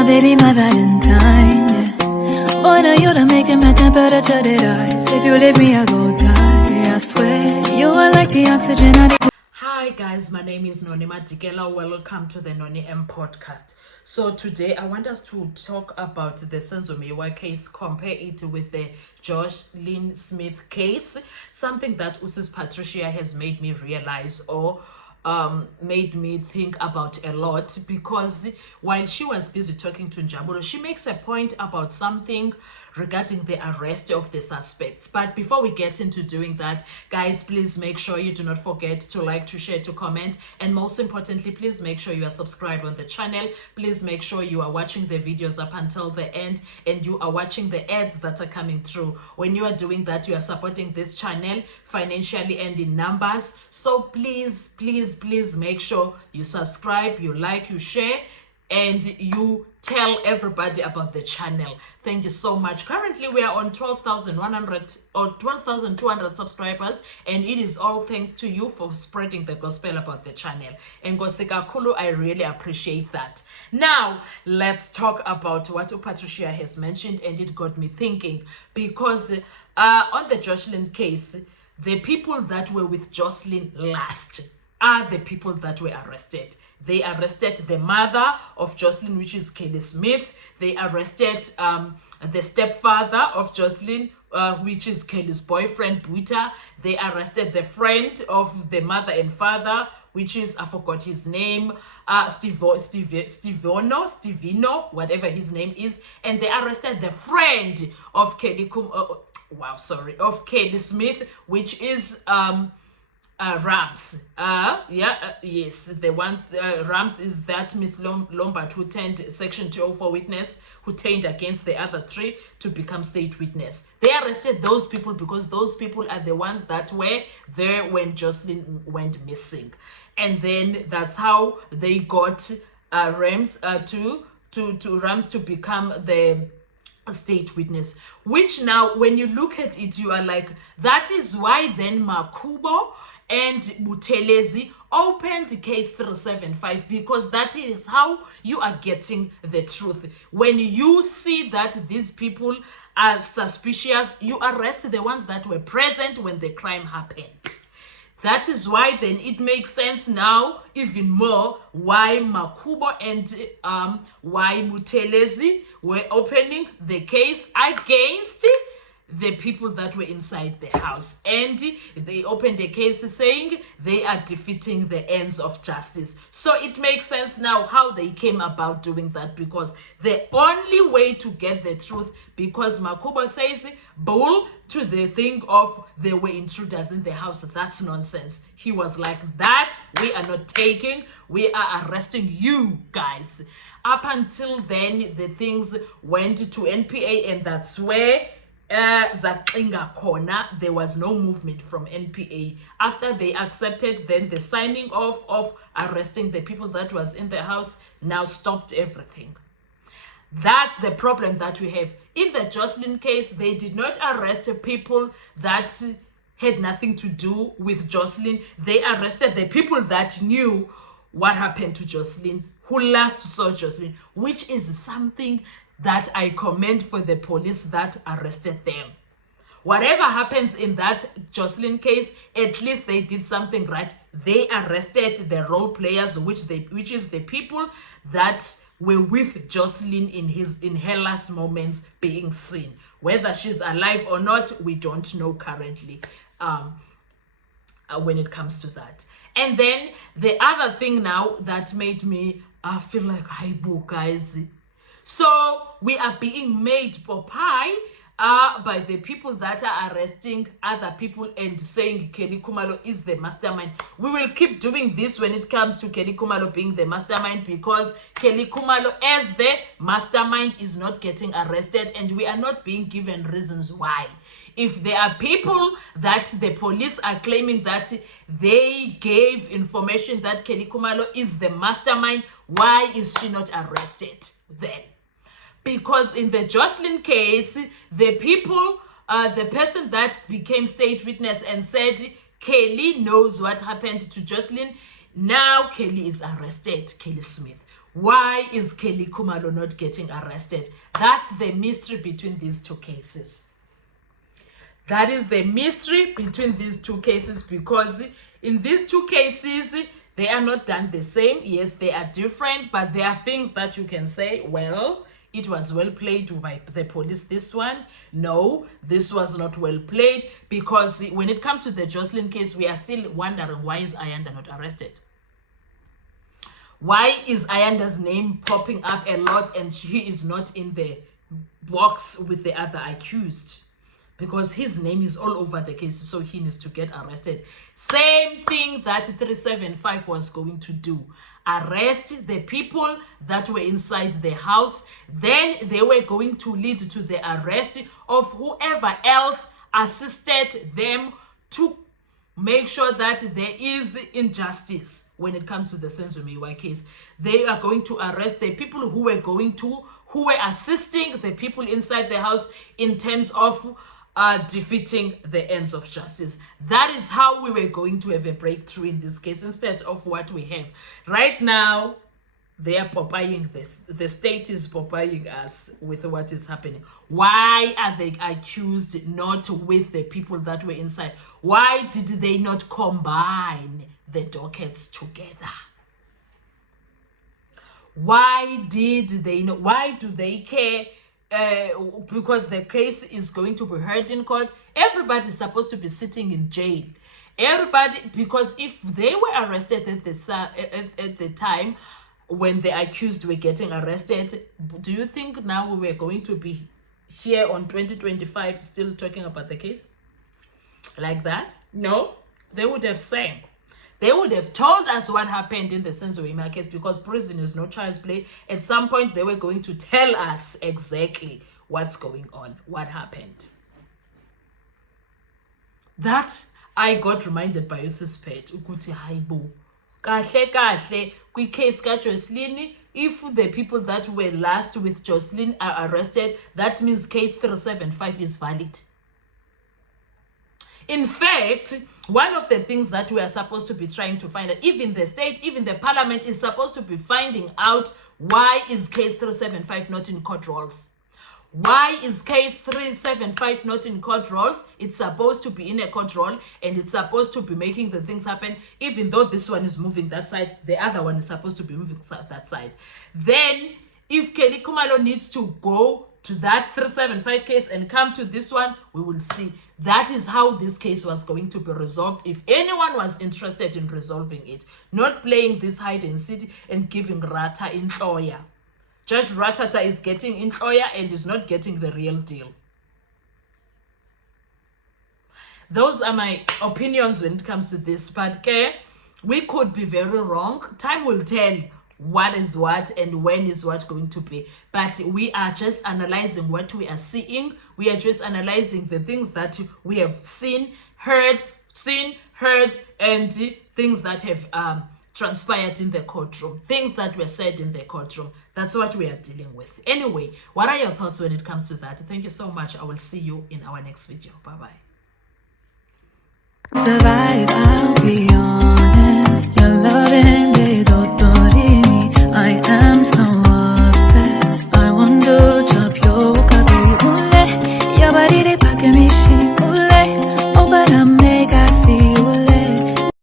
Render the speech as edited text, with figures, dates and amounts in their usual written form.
my baby, my Valentine, yeah. Boy, now you done making my temperature dead rise. If you leave me, I go die, I swear. You are like the oxygen I need. Hi guys, my name is Noni Madikela. Welcome to the Noni M podcast. So today I want us to talk about the Senzo Meyiwa case, compare it with the Jocelyn Smith case, something that Usis Patricia has made me realize or made me think about a lot, because while she was busy talking to Njabulo, she makes a point about something regarding the arrest of the suspects. But before we get into doing that, guys, please make sure you do not forget to like, to share, to comment, and most importantly, please make sure you are subscribed on the channel. Please make sure you are watching the videos up until the end and you are watching the ads that are coming through. When you are doing that, you are supporting this channel financially and in numbers. So please make sure you subscribe, you like, you share, and you tell everybody about the channel. Thank you so much. Currently we are on 12,100 or 12,200 subscribers, and it is all thanks to you for spreading the gospel about the channel. And Kulu, I really appreciate that. Now let's talk about what Patricia has mentioned, and it got me thinking, because on the Jocelyn case, the people that were with Jocelyn last are the people that were arrested. They arrested the mother of Jocelyn, which is Kelly Smith. They arrested the stepfather of Jocelyn, which is Kelly's boyfriend, Buita. They arrested the friend of the mother and father, which is, I forgot his name, Stevino, whatever his name is. And they arrested the friend of Kelly, of Kelly Smith, which is Rams. Yes, the one, Rams is that Miss Lombard who turned Section 204 witness, who turned against the other three to become state witness. They arrested those people because those people are the ones that were there when Jocelyn went missing. And then that's how they got Rams to Rams to become the state witness, which now when you look at it, you are like, that is why then Makubo and Buthelezi opened case 375, because that is how you are getting the truth. When you see that these people are suspicious, you arrest the ones that were present when the crime happened. That is why then it makes sense now even more why Makubo and why Buthelezi were opening the case against the people that were inside the house, and they opened a case saying they are defeating the ends of justice. So it makes sense now how they came about doing that, because the only way to get the truth, because Makubo says bull to the thing of there were intruders in the house. That's nonsense. He was like, that we are not taking, we are arresting you guys. Up until then, the things went to NPA, and that's where Zaklinga corner, there was no movement from NPA. After they accepted, then the signing off of arresting the people that was in the house now stopped everything. That's the problem that we have. In the Jocelyn case, they did not arrest people that had nothing to do with Jocelyn. They arrested the people that knew what happened to Jocelyn, who last saw Jocelyn, which is something that I commend for the police that arrested them. Whatever happens in that Jocelyn case, at least they did something right. They arrested the role players, which is the people that were with Jocelyn in her last moments being seen. Whether she's alive or not, we don't know currently when it comes to that. And then the other thing now that made me feel like, hi boo guys. So we are being made Popeye by the people that are arresting other people and saying Kelly Khumalo is the mastermind. We will keep doing this when it comes to Kelly Khumalo being the mastermind, because Kelly Khumalo as the mastermind is not getting arrested, and we are not being given reasons why. If there are people that the police are claiming that they gave information that Kelly Khumalo is the mastermind, why is she not arrested then? Because in the Jocelyn case, the people, the person that became state witness and said Kelly knows what happened to Jocelyn, now Kelly is arrested, Kelly Smith. Why is Kelly Khumalo not getting arrested? That's the mystery between these two cases. That is the mystery between these two cases, because in these two cases, they are not done the same. Yes, they are different, but there are things that you can say, well, it was well played by the police, this one. No, this was not well played, because when it comes to the Jocelyn case, we are still wondering, why is Ayanda not arrested? Why is Ayanda's name popping up a lot and he is not in the box with the other accused? Because his name is all over the case, so he needs to get arrested. Same thing that 375 was going to do. Arrest the people that were inside the house. Then they were going to lead to the arrest of whoever else assisted them to make sure that there is injustice when it comes to the Senzo Meyiwa case. They are going to arrest the people who were assisting the people inside the house in terms of defeating the ends of justice. That is how we were going to have a breakthrough in this case, instead of what we have right now. They are popeying this. The state is popeying us with what is happening. Why are they accused not with the people that were inside? Why did they not combine the dockets together? Why did they not? Why do they care? Because the case is going to be heard in court. Everybody's supposed to be sitting in jail. Everybody, because if they were arrested at the time when the accused were getting arrested, do you think now we were going to be here on 2025 still talking about the case like that? No, they would have sang. They would have told us what happened in the Senzo Meyiwa case, because prison is no child's play. At some point, they were going to tell us exactly what's going on, what happened. That I got reminded by Usispet, Ukuti Haibo. Kahle, kwi case ka Jocelyn, if the people that were last with Jocelyn are arrested, that means case 375 is valid. In fact, one of the things that we are supposed to be trying to find out, even the state, even the parliament is supposed to be finding out, why is case 375 not in court rolls? Why is case 375 not in court rolls? It's supposed to be in a court roll, and it's supposed to be making the things happen. Even though this one is moving that side, the other one is supposed to be moving that side. Then, if Kelly Khumalo needs to go to that 375 case and come to this one, we will see. That is how this case was going to be resolved if anyone was interested in resolving it. Not playing this hide and seek and giving Rata in Inhloya. Judge Ratata is getting in Inhloya and is not getting the real deal. Those are my opinions when it comes to this. But we could be very wrong. Time will tell what is what and when is what going to be. But we are just analyzing what we are seeing. We are just analyzing the things that we have seen, heard, and things that have transpired in the courtroom, things that were said in the courtroom. That's what we are dealing with. Anyway, what are your thoughts when it comes to that? Thank you so much. I will see you in our next video. Bye-bye. Survive, I'll be on.